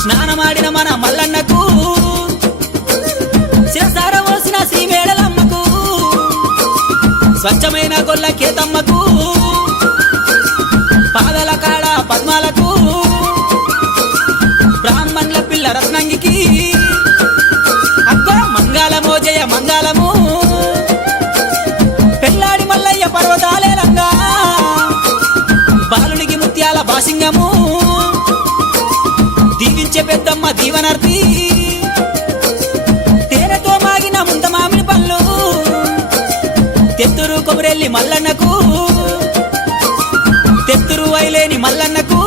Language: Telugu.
స్నానమాడిన మన మల్లన్నకు శిరసార పోసిన శ్రీమేడలమ్మకు స్వచ్ఛమైన గొల్ల కేతమ్మకు పాదల కాడ పద్మాలకు బ్రాహ్మణుల పిల్ల రత్నంగికి అబ్బా మంగళమో జయ మంగళము పెళ్ళాడి మల్లయ్య పర్వతాలేలంగా బాలునికి ముత్యాల బాసింగము దీవించే పెద్దమ్మ దీవనార్తి తేనెతో మాగిన ముంత మామిడి పళ్ళు తెత్తురు కొమరెల్లి మల్లన్నకు తెత్తురు వైలేని మల్లన్నకు